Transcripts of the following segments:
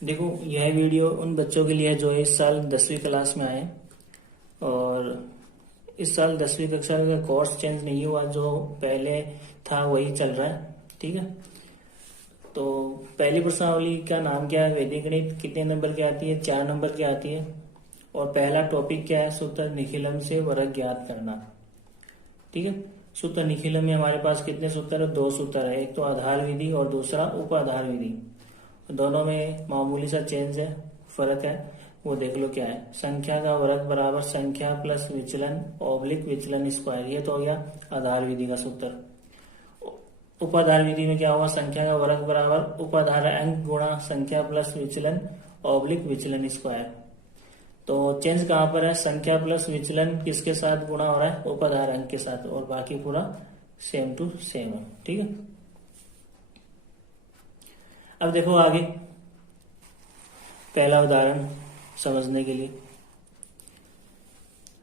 देखो, यह वीडियो उन बच्चों के लिए है जो इस साल 10वीं क्लास में आए और इस साल 10वीं कक्षा का कोर्स चेंज नहीं हुआ, जो पहले था वही चल रहा है। ठीक है, तो पहली प्रश्नावली का नाम क्या है? वैदिक गणित। कितने नंबर की आती है? 4 नंबर की आती है। और पहला टॉपिक क्या है? सूत्र निखिलम से वर्ग ज्ञात करना। ठीक है, सूत्र निखिलम में हमारे पास कितने सूत्र है? 2 सूत्र है। एक तो आधार विधि और दूसरा उप आधार विधि। दोनों में मामूली सा चेंज है, फर्क है, वो देख लो क्या है। संख्या का वर्ग बराबर संख्या प्लस विचलन ऑब्लिक विचलन स्क्वायर, ये तो हो गया आधार विधि का सूत्र। उपाधार विधि में क्या होगा? संख्या का वर्ग बराबर उपाधार अंक गुणा संख्या प्लस विचलन ऑब्लिक विचलन स्क्वायर। तो चेंज कहाँ पर है? संख्या प्लस विचलन किसके साथ गुणा हो रहा है? उपाधार अंक के साथ, और बाकी पूरा सेम टू सेम है। ठीक है, अब देखो आगे पहला उदाहरण समझने के लिए।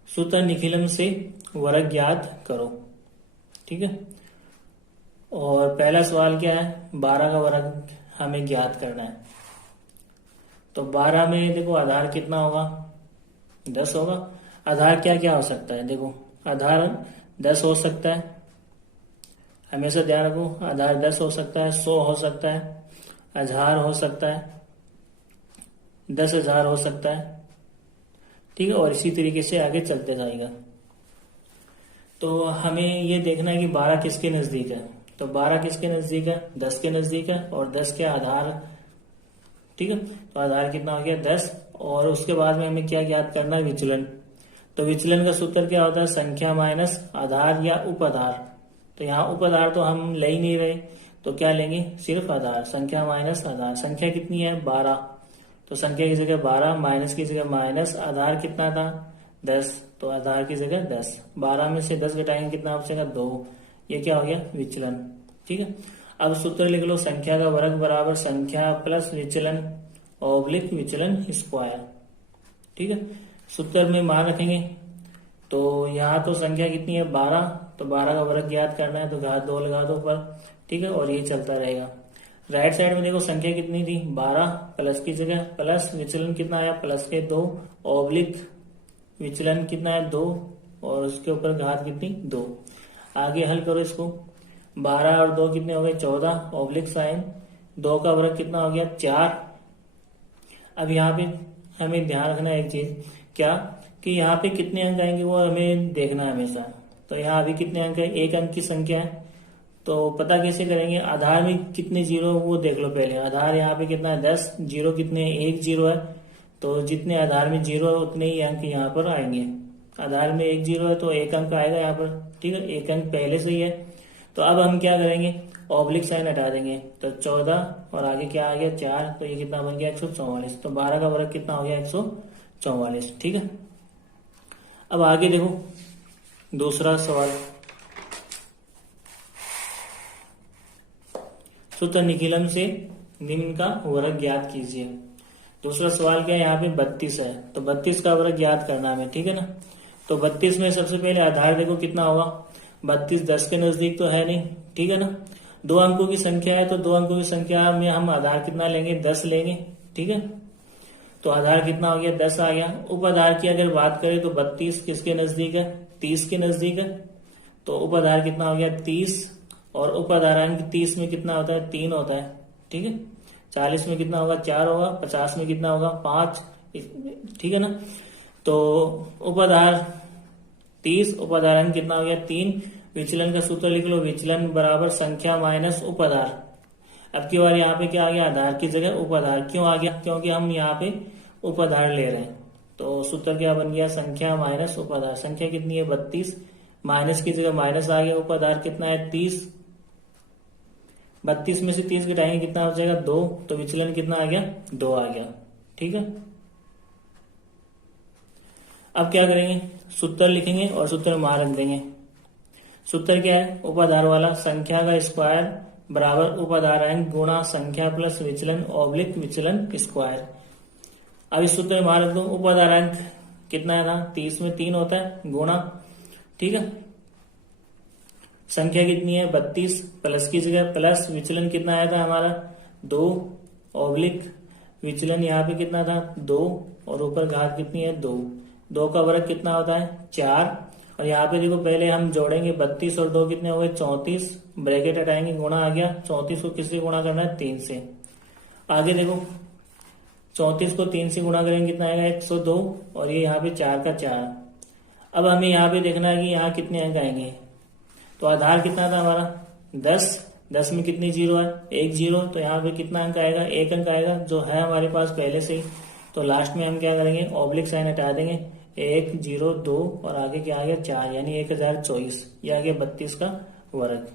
सूत्र निखिलम से वर्ग ज्ञात करो। ठीक है, और पहला सवाल क्या है? 12 का वर्ग हमें ज्ञात करना है। तो 12 में देखो आधार कितना होगा? 10 होगा। आधार क्या क्या हो सकता है? देखो, आधार 10 हो सकता है, हमेशा ध्यान रखो। आधार 10 हो सकता है, 100 हो सकता है, 1000 हो सकता है, 10,000 हो सकता है। ठीक है, और इसी तरीके से आगे चलते जाएगा। तो हमें ये देखना है कि 12 किसके नजदीक है। तो 12 किसके नजदीक है? 10 के नजदीक है, और 10 के आधार। ठीक है, तो आधार कितना हो गया? 10। और उसके बाद में हमें क्या ज्ञात करना है? विचलन। तो विचलन का सूत्र क्या होता है? संख्या माइनस आधार या उप आधार। तो यहाँ उप आधार तो हम ले ही नहीं रहे, तो क्या लेंगे? सिर्फ आधार। संख्या माइनस आधार। संख्या कितनी है? 12। तो संख्या की जगह 12, माइनस की जगह माइनस, आधार कितना था? 10। तो आधार की जगह 10। 12 में से 10 घटाएंगे, कितना बचेगा? 2। ये क्या हो गया? विचलन। ठीक है, अब सूत्र लिख लो। संख्या का वर्ग बराबर संख्या प्लस विचलन ऑब्लिक विचलन स्क्वायर। ठीक है, सूत्र में मान रखेंगे। तो यहाँ तो संख्या कितनी है? 12। तो 12 का वर्ग ज्ञात करना है, तो घात 2 लगा दो ऊपर। ठीक है, और ये चलता रहेगा। राइट साइड में देखो संख्या कितनी थी? 12। प्लस की जगह प्लस, विचलन कितना आया? प्लस के 2, ऑब्लिक विचलन कितना है? 2, और उसके ऊपर घात कितनी? 2। आगे हल करो इसको। 12 और 2 कितने हो गए? 14, ऑब्लिक साइन। 2 का वर्ग कितना हो गया? 4। अब यहाँ पे हमें ध्यान रखना है एक चीज, क्या कि यहाँ पे कितने अंक आएंगे वो हमें देखना है हमेशा। तो यहाँ अभी कितने अंक है? 1 अंक की संख्या है। तो पता कैसे करेंगे? आधार में कितने जीरो वो देख लो पहले। आधार यहाँ पे कितना है? 10। जीरो कितने? 1 जीरो है। तो जितने आधार में जीरो है उतने ही अंक यहाँ पर आएंगे। आधार में 1 जीरो है तो 1 अंक आएगा यहाँ पर। ठीक है, 1 अंक पहले से ही है। तो अब हम क्या करेंगे? ऑब्लिक साइन हटा देंगे। तो 14 और आगे क्या आ गया? 4। तो ये कितना बन गया? 144। तो 12 का वर्ग कितना हो गया? 144। ठीक है, अब आगे देखो दूसरा सवाल। सूत्र निखिलम से निम्न का वर्ग ज्ञात कीजिए। दूसरा सवाल क्या है? यहाँ पे 32 है, तो 32 का वर्ग ज्ञात करना है हमें। ठीक है ना, तो 32 में सबसे पहले आधार देखो कितना होगा? 32 10 के नजदीक तो है नहीं। ठीक है ना, 2 अंकों की संख्या है, तो 2 अंकों की संख्या में हम आधार कितना लेंगे? 10 लेंगे। ठीक है, तो आधार कितना हो गया? 10 आ गया। उप आधार की अगर बात करें तो 32 किसके नजदीक है? 30 के नजदीक है। तो उप आधार कितना हो गया? 30। और उप आधारांक 30 में कितना होता है? 3 होता है। ठीक है, 40 में कितना होगा? 4 होगा। 50 में कितना होगा? 5। ठीक है ना, तो उप आधार 30, उप आधारांक कितना हो गया? 3। विचलन का सूत्र लिख लो। विचलन बराबर संख्या माइनस उप आधार। अब की बार यहाँ पे क्या आ गया? आधार की जगह उप आधार। क्यों आ गया? क्योंकि हम यहाँ पे उप आधार ले रहे हैं। तो सूत्र क्या बन गया? संख्या माइनस उप आधार। संख्या कितनी है? 32। माइनस की जगह माइनस आ गया। उप आधार कितना है? 30। 32 में से 30 घटाएंगे, कितना हो जाएगा? 2। तो विचलन कितना आ गया? 2 आ गया। ठीक है, अब क्या करेंगे? सूत्र लिखेंगे और सूत्र में मान रख देंगे। सूत्र क्या है? उपाधार वाला। संख्या का स्क्वायर बराबर उपाधारांक गुणा संख्या प्लस विचलन ऑब्लिक विचलन स्क्वायर। अब इस सूत्र में मान रख दो। उपाधारांक कितना था? 30 में 3 होता है, गुणा। ठीक है, संख्या कितनी है? 32। प्लस की जगह प्लस, विचलन कितना आया था हमारा? 2, ऑब्लिक विचलन यहाँ पे कितना था 2 और ऊपर घात कितनी है 2। 2 का वर्ग कितना होता है 4। और यहाँ पे देखो पहले हम जोड़ेंगे 32 और 2 कितने हो गए 34, ब्रैकेट हटाएंगे गुणा आ गया। 34 को किससे गुणा करना है 3 से। आगे देखो 34 को 3 से गुणा करेंगे कितना आएगा 102 और ये यहाँ पे 4 का 4। अब हमें यहाँ पे देखना है कि यहाँ कितने अंक आएंगे। तो आधार कितना था हमारा 10। 10 में कितनी जीरो है 1 जीरो। तो यहाँ पे कितना अंक आएगा 1 अंक आएगा जो है हमारे पास पहले से ही। तो लास्ट में हम क्या करेंगे ऑब्लिक साइन हटा देंगे 1 0 2 और आगे क्या आ गया 4 यानी 1024। ये आ गया 32 का वर्ग।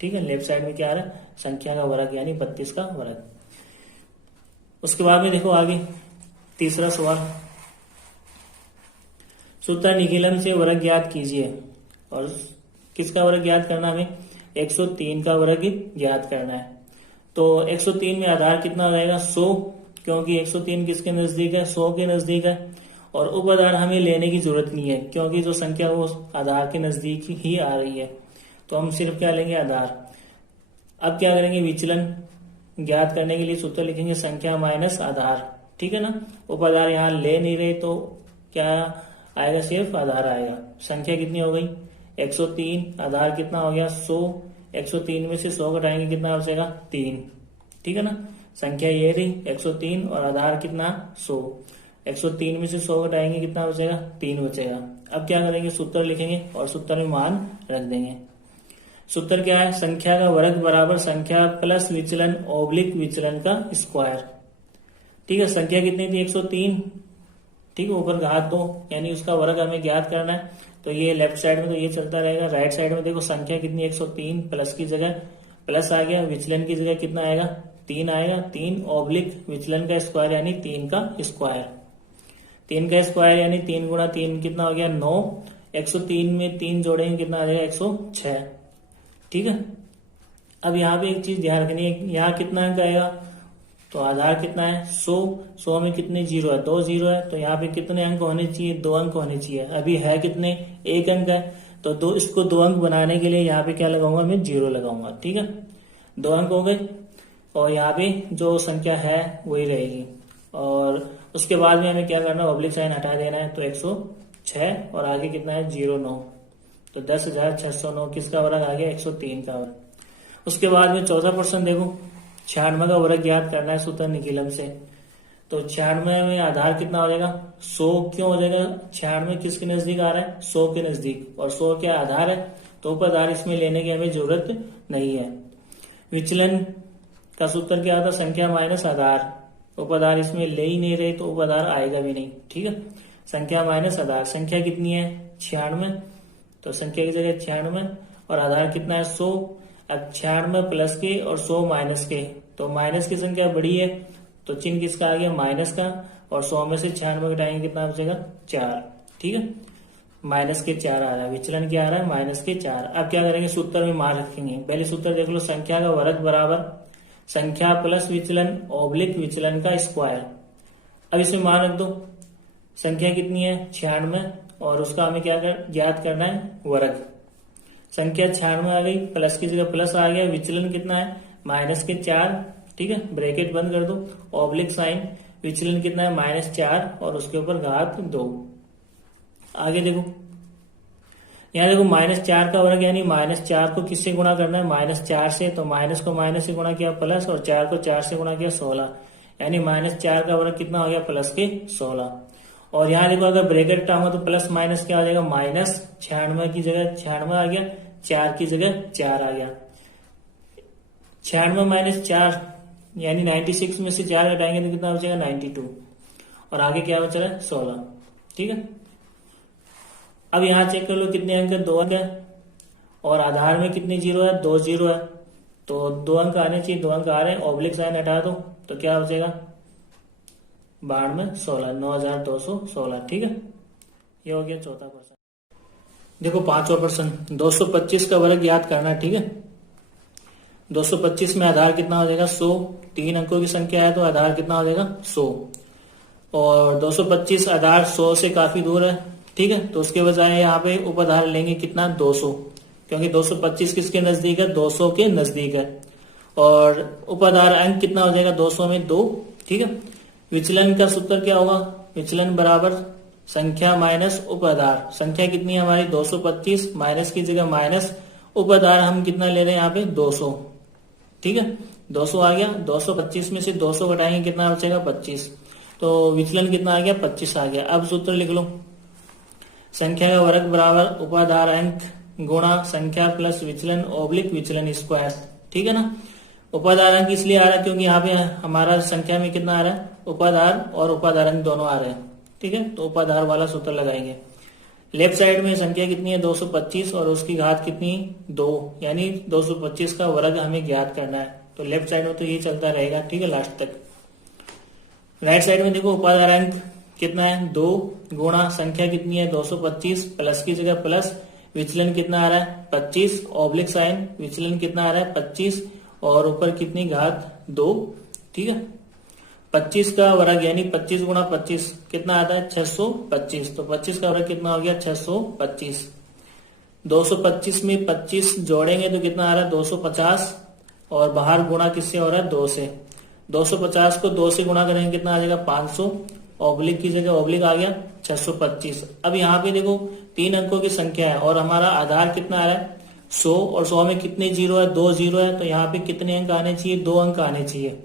ठीक है, लेफ्ट साइड में क्या आ रहा है संख्या का वर्ग यानी 32 का वर्ग। उसके बाद में देखो आगे तीसरा सवाल, सूत्र निखिलम से वर्ग ज्ञात कीजिए। और किसका वर्ग ज्ञात करना हमें 103 का वर्ग ज्ञात करना है। तो 103 में आधार कितना हो जाएगा 100, क्योंकि 103 किसके नजदीक है 100 के नजदीक है। और उप आधार हमें लेने की जरूरत नहीं है क्योंकि जो संख्या वो आधार के नजदीक ही आ रही है। तो हम सिर्फ क्या लेंगे आधार। अब क्या करेंगे विचलन ज्ञात करने के लिए सूत्र लिखेंगे संख्या माइनस आधार। ठीक है ना, उप आधार यहाँ ले नहीं रहे तो क्या आएगा सिर्फ आधार आएगा। संख्या कितनी हो गई 103, आधार कितना हो गया 100। 103 में से 100 घटाएंगे कितना बचेगा 3। ठीक है ना, संख्या ये रही 103 और आधार कितना 100। 103 में से 100 घटाएंगे कितना बचेगा 3 बचेगा। अब क्या करेंगे सूत्र लिखेंगे और सूत्र में मान रख देंगे। सूत्र क्या है संख्या का वर्ग बराबर संख्या प्लस विचलन ऑब्लिक विचलन का स्क्वायर। ठीक है, संख्या कितनी थी 103। ठीक है, ऊपर घात 2 यानी उसका वर्ग हमें ज्ञात करना है। तो ये लेफ्ट साइड में तो ये चलता रहेगा, राइट साइड में देखो संख्या कितनी 103 प्लस की जगह प्लस आ गया, विचलन की जगह कितना आएगा 3 आएगा। 3 ऑब्लिक विचलन का स्क्वायर यानी 3 का स्क्वायर। 3 का स्क्वायर यानी 3 गुणा 3 कितना हो गया 9। 103 में 3 जोड़ेंगे कितना आ जाएगा 106। ठीक है, अब यहाँ पे एक चीज ध्यान रखनी है, यहाँ कितना अंक आएगा तो आधार कितना है 100। 100 में कितने जीरो है 2 जीरो है। तो यहाँ पे कितने अंक होने चाहिए 2 अंक होने चाहिए। अभी है कितने 1 अंक है। तो इसको 2 अंक बनाने के लिए यहाँ पे क्या लगाऊंगा मैं 0 लगाऊंगा। ठीक है, 2 अंक हो गए और यहाँ पे जो संख्या है वही रहेगी। और उसके बाद में हमें क्या करना है ऑब्लिक साइन हटा देना है। तो 106 और आगे कितना है 09। तो 10,609 किसका वर्ग आ गया 103 का वर्ग। उसके बाद में चौथा प्रश्न देखो 96 का वर्ग ज्ञात करना है सूत्र निखिलम से। तो 96 में आधार कितना हो जाएगा 100। क्यों हो जाएगा 96 किसके नजदीक आ रहा है 100 के नजदीक और 100 क्या आधार है। तो उप आधार इसमें लेने की हमें जरूरत नहीं है। विचलन का सूत्र क्या आता संख्या माइनस आधार। उप आधार इसमें ले ही नहीं रहे तो उप आधार आएगा भी नहीं। ठीक है, संख्या माइनस आधार। संख्या कितनी है 96, तो संख्या की जगह 96 और आधार कितना है 100। अब 96 प्लस के और 100 माइनस के, तो माइनस की संख्या बड़ी है तो चिन्ह किसका आ गया माइनस का। और 100 में से 96 घटाएंगे कितना बचेगा 4। ठीक है, माइनस के 4 आ रहा है। विचलन क्या आ रहा है माइनस के 4। अब क्या करेंगे सूत्र में मान रखेंगे। पहले सूत्र देख लो संख्या का वर्ग बराबर संख्या प्लस विचलन ऑब्लिक विचलन का स्क्वायर। अब इसमें मान रख दो संख्या कितनी है 96 और उसका हमें क्या ज्ञात करना है वर्ग। संख्या 96 आ गई, प्लस की जगह प्लस आ गया, विचलन कितना है माइनस के 4। ठीक है, ब्रैकेट बंद कर दो, ऑब्लिक साइन, विचलन कितना है -4 और उसके ऊपर घात 2। आगे देखो यहाँ देखो -4 का वर्ग यानी -4 को किससे गुणा करना है -4 से। तो माइनस को माइनस से गुणा किया प्लस और 4 को 4 से गुणा किया 16 यानी -4 का वर्ग कितना हो गया प्लस के 16। और यहाँ देखो अगर ब्रैकेट हटाऊंगा तो प्लस माइनस क्या हो जाएगा -96 की जगह 96 आ गया, 4 की जगह 4 आ गया। 96 - 4 यानी 96 में से 4 घटाएंगे तो कितना बचेगा 92 और आगे क्या बचा है 16। ठीक है, अब यहाँ चेक कर लो कितने अंक है 2 अंक है और आधार में कितने जीरो है 2 जीरो है। तो 2 अंक आने चाहिए, 2 अंक आ रहे हैं, ऑब्लिक साइन हटा दो तो क्या बचेगा 92 16 9216। ठीक है, ये हो गया चौथा प्रश्न। देखो पांचवा प्रश्न 225 का वर्ग ज्ञात करना है। ठीक है, 225 में आधार कितना हो जाएगा 100। 3 अंकों की संख्या है तो आधार कितना हो जाएगा 100 और 225 आधार 100 से काफी दूर है। ठीक है, तो उसके बजाय यहाँ पे उप आधार लेंगे कितना 200, क्योंकि 225 किसके नजदीक है 200 के नजदीक है। और उप आधार अंक कितना हो जाएगा 200 में 2। ठीक है, विचलन का सूत्र क्या होगा, विचलन बराबर संख्या माइनस उप आधार। संख्या कितनी है हमारी 225, माइनस की जगह माइनस, उप आधार हम कितना ले रहे हैं यहाँ पे 200। ठीक है, 200 आ गया, 225 में से 200 घटाएंगे कितना बचेगा 25, तो विचलन कितना आ गया 25 आ गया। अब सूत्र लिख लो, संख्या का वर्ग बराबर उपाधार अंक गुणा संख्या प्लस विचलन ओब्लिक विचलन स्क्वायर। ठीक है ना, उपाधार अंक इसलिए आ रहा है क्योंकि यहाँ पे हमारा संख्या में कितना आ रहा है, उपाधार और उपाधार अंक दोनों आ रहे हैं। ठीक है, तो उपाधार वाला सूत्र लगाएंगे। लेफ्ट साइड में संख्या कितनी है 225 और उसकी घात कितनी 2, यानी 225 का वर्ग हमें ज्ञात करना है। तो लेफ्ट साइड में तो ये चलता रहेगा, ठीक है, लास्ट तक। राइट साइड में देखो उपाधार अंक कितना है 2 गुणा संख्या कितनी है 225, प्लस की जगह प्लस, विचलन कितना आ रहा है 25, ऑब्लिक साइन, विचलन कितना आ रहा है 25 और ऊपर कितनी घात 2। ठीक है, 25 का वर्ग यानी 25 गुणा 25 कितना आता है 625, तो 25 का वर्ग कितना हो गया 625। 225 में 25 जोड़ेंगे तो कितना आ रहा है 250 और बाहर गुणा किससे हो रहा है 2 से। 250 को 2 से गुणा करेंगे कितना आ जाएगा 500, ऑब्लिक की जगह ऑब्लिक आ गया 625। अब यहाँ पे देखो 3 अंकों की संख्या है और हमारा आधार कितना आ रहा है 100 और 100 में कितने जीरो है 2 जीरो है, तो यहाँ पे कितने अंक आने चाहिए 2 अंक आने चाहिए।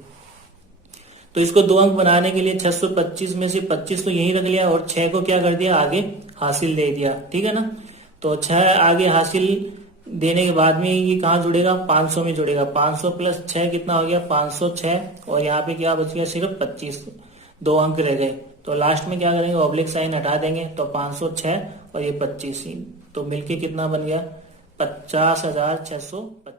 तो इसको 2 अंक बनाने के लिए 625 में से 25 तो यही रख लिया और 6 को क्या कर दिया आगे हासिल दे दिया। ठीक है ना, तो 6 आगे हासिल देने के बाद में ये कहाँ जुड़ेगा 500 में जुड़ेगा। 500 प्लस 6 कितना हो गया 506 और यहाँ पे क्या बच गया सिर्फ 25, 2 अंक रह गए। तो लास्ट में क्या करेंगे ऑब्लिक साइन हटा देंगे तो 506 और ये 25, तो मिलके कितना बन गया 50,625।